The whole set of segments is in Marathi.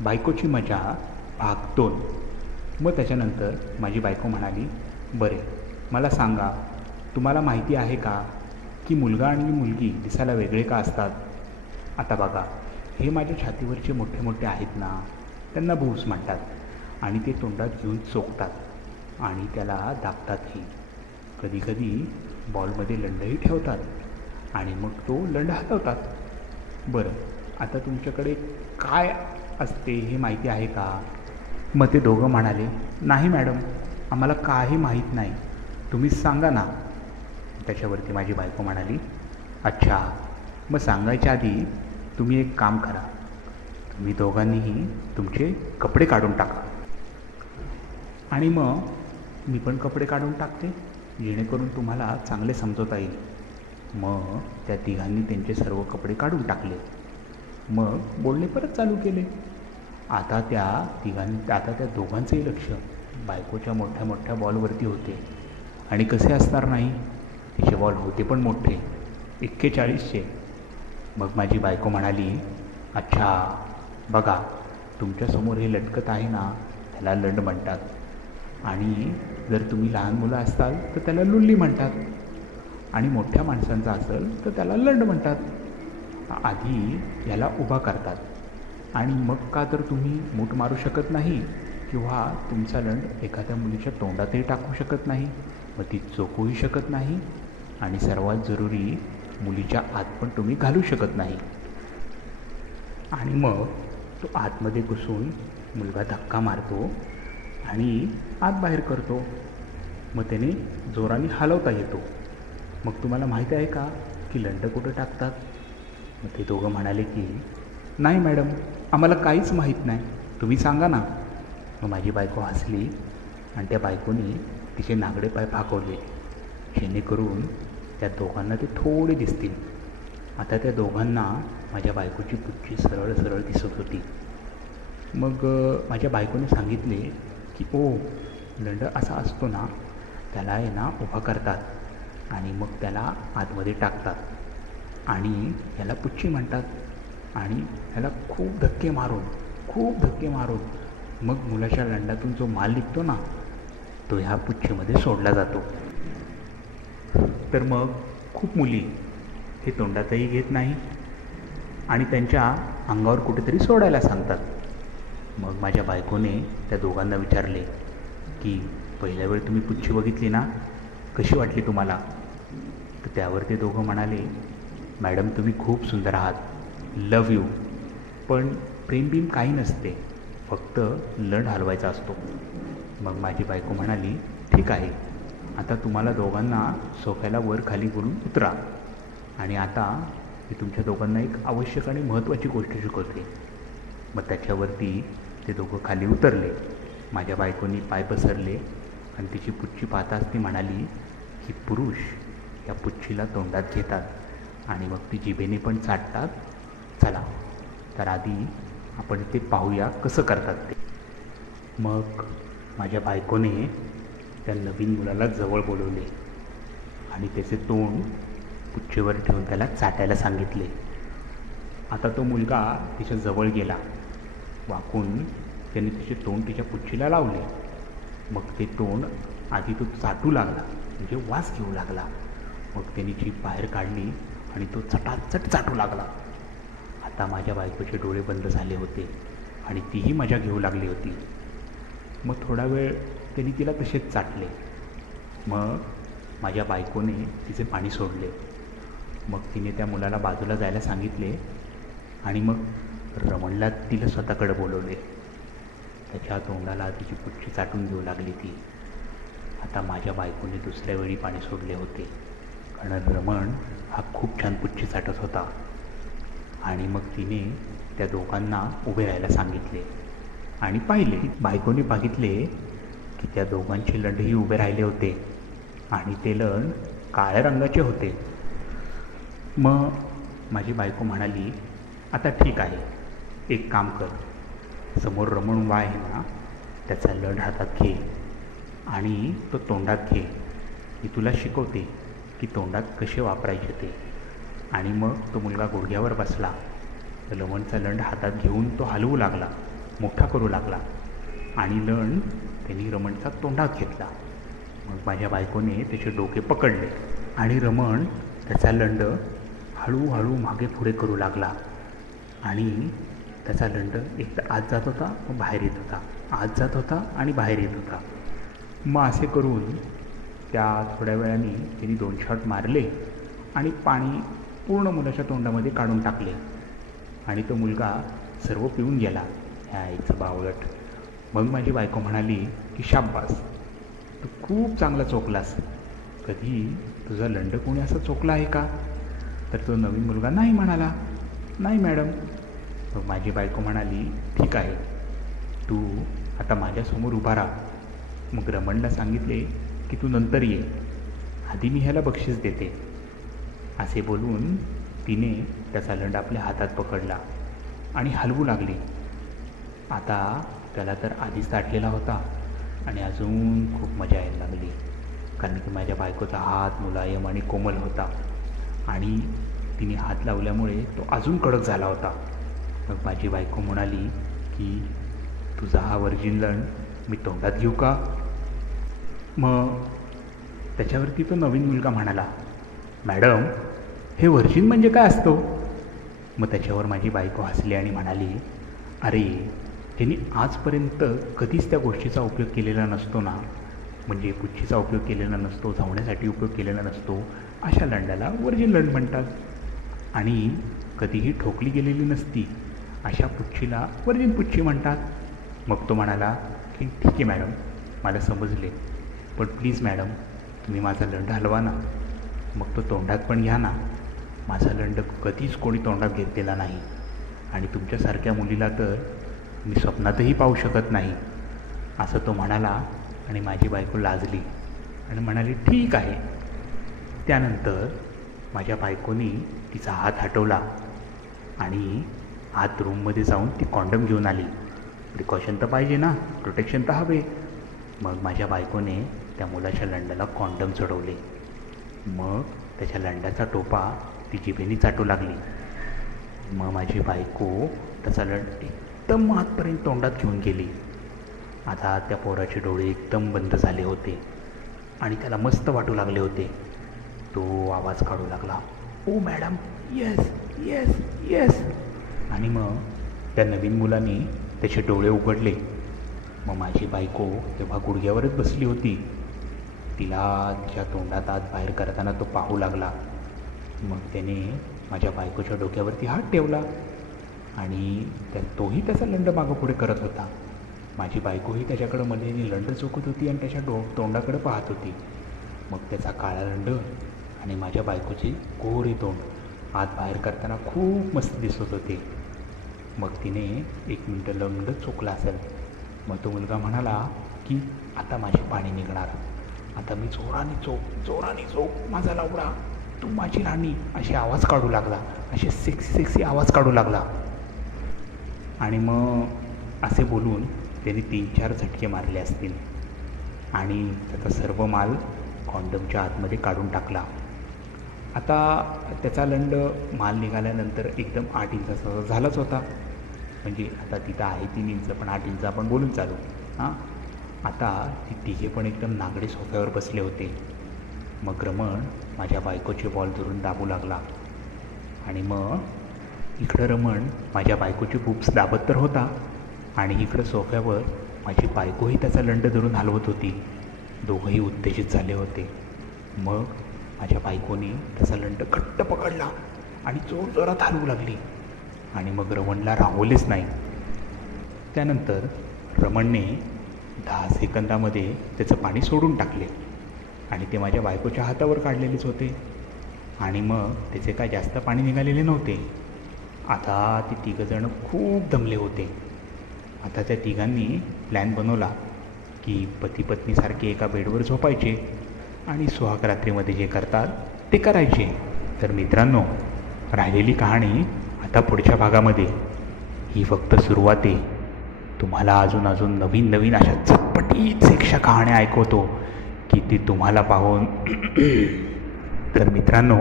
बायकोची मजा भाग 2. मग त्याच्यानंतर माझी बायको म्हणाली, बरे मला सांगा, तुम्हाला माहिती आहे का की मुलगा आणि मुलगी दिसायला वेगळे का असतात? आता बघा, हे माझ्या छातीवरचे मोठे मोठे आहेत ना, त्यांना भूस म्हणतात आणि ते तोंडात घेऊन चोखतात आणि त्याला दाबतातही. कधीकधी बॉलमध्ये लंडही ठेवतात आणि मग तो लंड हलवतात. बरं, आता तुमच्याकडे काय असते हे माहिती आहे का? मग ते दोघं म्हणाले, नाही मॅडम, आम्हाला काही माहीत नाही, तुम्हीच सांगा ना. त्याच्यावरती माझी बायको म्हणाली, अच्छा, मग सांगायच्या आधी तुम्ही एक काम करा, तुम्ही दोघांनीही तुमचे कपडे काढून टाका आणि मग मी पण कपडे काढून टाकते, जेणेकरून तुम्हाला चांगले समजवता येईल. मग त्या तिघांनी त्यांचे सर्व कपडे काढून टाकले. मग बोलणे परत चालू केले. आता त्या दोघांचंही लक्ष बायकोच्या मोठ्या मोठ्या बॉलवरती होते. आणि कसे असणार नाही, तिचे बॉल होते पण मोठे, 41चे. मग माझी बायको म्हणाली, अच्छा, बघा, तुमच्यासमोर हे लटकत आहे ना, त्याला लंड म्हणतात. आणि जर तुम्ही लहान मुलं असाल तर त्याला लुल्ली म्हणतात आणि मोठ्या माणसांचा असेल तर त्याला लंड म्हणतात. आधी याला उभा करतात आणि मग का तर तुम्ही मूठ मारू शकत नाही किंवा तुमचा लंड एखाद्या मुलीच्या तोंडातही टाकू शकत नाही, मग ती चोखूही शकत नाही आणि सर्वात जरुरी, मुलीच्या आत पण तुम्ही घालू शकत नाही. आणि मग तो आतमध्ये घुसून मुलगा धक्का मारतो आणि आत बाहेर करतो. मग त्याने जोराने हलवता येतो. मग तुम्हाला माहीत आहे का की लंड कुठं टाकतात? मग ते दोघं म्हणाले की नाही मॅडम, आम्हाला काहीच माहीत नाही, तुम्ही सांगा ना. मग माझी बायको हसली आणि त्या बायकोने तिचे नागडे पाय फाकवले, जेणेकरून त्या दोघांना ते थोडे दिसतील. आता त्या दोघांना माझ्या बायकोची पुच्ची सरळ सरळ दिसत होती. मग माझ्या बायकोने सांगितले की ओ, लंड असा असतो ना, त्याला आहे ना उभा करतात आणि मग त्याला आतमध्ये टाकतात आणि याला पुच्ची म्हणतात आणि याला खूप धक्के मारून मग मुलाच्या लंडातून जो माल निघतो ना, तो ह्या पुच्छीमध्ये सोडला जातो. तर मग खूप मुली हे तोंडातही घेत नाही आणि त्यांच्या अंगावर कुठेतरी सोडायला सांगतात. मग माझ्या बायकोने त्या दोघांना विचारले की पहिल्या वेळ तुम्ही पुच्छी बघितली ना, कशी वाटली तुम्हाला? तर त्यावर ते दोघं म्हणाले, मॅडम तुम्ही खूप सुंदर आहात, लव यू. पण प्रेमबिम काही नसते, फक्त लंड हलवायचा असतो. मग माझी बायको म्हणाली, ठीक आहे, आता तुम्हाला दोघांना सोफ्याला वर खाली करून उतरा आणि आता मी तुमच्या दोघांना एक आवश्यक आणि महत्त्वाची गोष्ट शिकवते. मग त्याच्यावरती ते दोघं खाली उतरले. माझ्या बायकोनी पाय पसरले आणि तिची पुच्ची पाहताच ती म्हणाली की पुरुष या पुच्छीला तोंडात घेतात आणि मग ती जिभेने पण चाटतात. चला तर आधी आपण ते पाहूया कसं करतात ते. मग माझ्या बायकोने त्या नवीन मुलाला जवळ बोलवले आणि त्याचे तोंड पुच्छेवर ठेवून त्याला चाटायला सांगितले. आता तो मुलगा तिच्या जवळ गेला. वाकून त्याने तिचे तोंड तिच्या पुच्छीला लावले. मग ते तोंड आधी तो चाटू लागला, म्हणजे वास घेऊ लागला. मग त्याने जीभ बाहेर काढली आणि तो चटाचट चाटू लागला. आता माझ्या बायकोचे डोळे बंद झाले होते आणि तीही मजा घेऊ लागली होती. मग थोडा वेळ त्यांनी तिला तसेच चाटले. मग माझ्या बायकोने तिचे पाणी सोडले. मग तिने त्या मुलाला बाजूला जायला सांगितले आणि मग रमणला तिला स्वतःकडे बोलवले. त्याच्या तोंडाला तिची पुच्ची चाटून घेऊ लागली ती. आता माझ्या बायकोने दुसऱ्या वेळी पाणी सोडले होते, कारण रमण हा खूप छान पुच्ची चाटत होता. आणि मग तिने त्या दोघांना उभे राहायला सांगितले आणि पाहिले. बायकोने बघितले की त्या दोघांचे लंडही उभे राहिले होते आणि ते लंड काळ्या रंगाचे होते. मग माझी बायको म्हणाली, आता ठीक आहे, एक काम कर, समोर रमण उभा आहे ना, त्याचा लंड हातात घे आणि तो तोंडात घे. मी तुला शिकवते की तोंडात कसे वापरायचे ते. आणि मग तो मुलगा गुडघ्यावर बसला. रमणचा लंड हातात घेऊन तो हलवू लागला मोठा करू लागला आणि लंड त्यांनी रमणचा तोंडात घेतला. मग माझ्या बायकोने त्याचे डोके पकडले आणि रमण त्याचा लंड हळूहळू मागे पुढे करू लागला आणि त्याचा लंड एक तर आत जात होता मग बाहेर येत होता, आत जात होता आणि बाहेर येत होता. मग असे करून त्या थोड्या वेळाने त्यांनी 2 शॉट मारले आणि पाणी पूर्ण मुलाच्या तोंडामध्ये काढून टाकले आणि तो मुलगा सर्व पिऊन गेला. ह्या आईचं बावळट. मग माझी बायको म्हणाली की शाब्बास, तू खूप चांगला चोखलास. कधी तुझा लंड कोणी असं चोखला आहे का? तर तो नवीन मुलगा नाही म्हणाला. नाही मॅडम. मग माझी बायको म्हणाली ठीक आहे, तू आता माझ्यासमोर उभा राहा. मग रमणला सांगितले की तू नंतर ये, आधी मी ह्याला बक्षीस देते. असे बोलून तिने त्याचा लंड आपल्या हातात पकडला आणि हलवू लागली. आता त्याला तर आधीच ताटलेला होता आणि अजून खूप मजा यायला लागली, कारण की माझ्या बायकोचा हात मुलायम आणि कोमल होता आणि तिने हात लावल्यामुळे तो अजून कडक झाला होता. मग माझी बायको म्हणाली की तुझा हा वर्जिन लंड मी तोंडात घेऊ का? मग त्याच्यावरती तो नवीन मुलगा म्हणाला, मॅडम हे व्हर्जिन म्हणजे काय असतो? मग त्याच्यावर माझी बायको हसली आणि म्हणाली, अरे त्यांनी आजपर्यंत कधीच त्या गोष्टीचा उपयोग केलेला नसतो ना, म्हणजे पुच्छीचा उपयोग केलेला नसतो, धावण्यासाठी उपयोग केलेला नसतो, अशा लंडाला व्हर्जिन लंड म्हणतात. आणि कधीही ठोकली गेलेली नसती अशा पुच्छीला व्हर्जिन पुच्छी म्हणतात. मग तो म्हणाला की ठीक आहे मॅडम, मला समजले, पण प्लीज मॅडम तुम्ही माझा लंड हलवा ना. मग तो तोंडात पण घ्या ना. माझा लंड कधीच कोणी तोंडात घेतलेला नाही आणि तुमच्यासारख्या मुलीला तर मी स्वप्नातही पाहू शकत नाही, असं तो म्हणाला. आणि माझी बायको लाजली आणि म्हणाली ठीक आहे. त्यानंतर माझ्या बायकोनी तिचा हात हटवला आणि आत रूममध्ये जाऊन ती कॉन्डम घेऊन आली. प्रिकॉशन तर पाहिजे ना, प्रोटेक्शन तर हवे. मग माझ्या बायकोने त्या मुलाच्या लंडाला कॉन्डम चढवले. मग त्याच्या लंडाचा टोपा ती जिभेने चाटू लागली. मग माझी बायको त्याचा लंड एकदम आतपर्यंत तोंडात घेऊन गेली. आता त्या पोराचे डोळे एकदम बंद झाले होते आणि त्याला मस्त वाटू लागले होते. तो आवाज काढू लागला, ओ मॅडम, येस येस येस. आणि मग त्या नवीन मुलाने त्याचे डोळे उघडले. मग माझी बायको तेव्हा गुडघ्यावरच बसली होती. तिला तिच्या तोंडात आत बाहेर करताना तो पाहू लागला. मग त्याने माझ्या बायकोच्या डोक्यावरती हात ठेवला आणि तोही त्याचा लंड मागं पुढे करत होता. माझी बायकोही त्याच्याकडं मध्ये लंड चोखत होती आणि त्याच्या तोंडाकडे पाहत होती. मग त्याचा काळा लंड आणि माझ्या बायकोचे गोरे तोंड आत बाहेर करताना खूप मस्त दिसत होते. मग तिने 1 मिनिट लंड चोखला असेल. मग तो मुलगा म्हणाला की आता माझे पाणी निघणार, आता मी जोराने चोख माझा लावडा, तू माझी राणी, असे आवाज काढू लागला, असे सेक्सी आवाज काढू लागला. आणि मग असे बोलून त्याने 3-4 झटके मारले असतील आणि त्याचा सर्व माल कॉन्डमच्या आतमध्ये काढून टाकला. आता त्याचा लंड माल निघाल्यानंतर एकदम 8 इंचाचा झालाच होता. म्हणजे आता तिथं आहे 3 इंच, पण 8 इंच आपण बोलून चालू. हां, आता ती तिघे पण एकदम नागडे सोफ्यावर बसले होते. मग रमण माझ्या बायकोचे बॉल धरून दाबू लागला आणि मग इकडं रमण माझ्या बायकोची बुब्स दाबत तर होता आणि इकडं सोफ्यावर माझी बायकोही त्याचा लंड धरून हलवत होती. दोघंही उत्तेजित झाले होते. मग माझ्या बायकोने त्याचा लंड घट्ट पकडला आणि जोरात हलवू लागली आणि मग रमणला राहवलेच नाही. त्यानंतर रमणने 10 सेकंदामध्ये त्याचं पाणी सोडून टाकले आणि ते माझ्या बायकोच्या हातावर काढलेलेच होते आणि मग त्याचे काय जास्त पाणी निघालेले नव्हते. आता ते 3 जण खूप दमले होते. आता त्या तिघांनी प्लॅन बनवला की पती पत्नीसारखे एका बेडवर झोपायचे आणि सुहाग रात्रीमध्ये जे करतात ते करायचे. तर मित्रांनो, राहिलेली कहाणी आता पुढच्या भागामध्ये. ही फक्त सुरुवात आहे. तुम्हाला अजून नवीन अशा चटपटीत सेक्शा कहाण्या ऐकवतो की ती तुम्हाला पाहून तर मित्रांनो,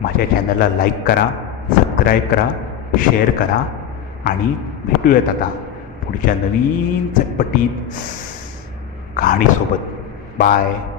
माझ्या चॅनलला लाईक करा, सबस्क्राईब करा, शेअर करा आणि भेटूयात आता पुढच्या नवीन चटपटीत कहाणीसोबत. बाय.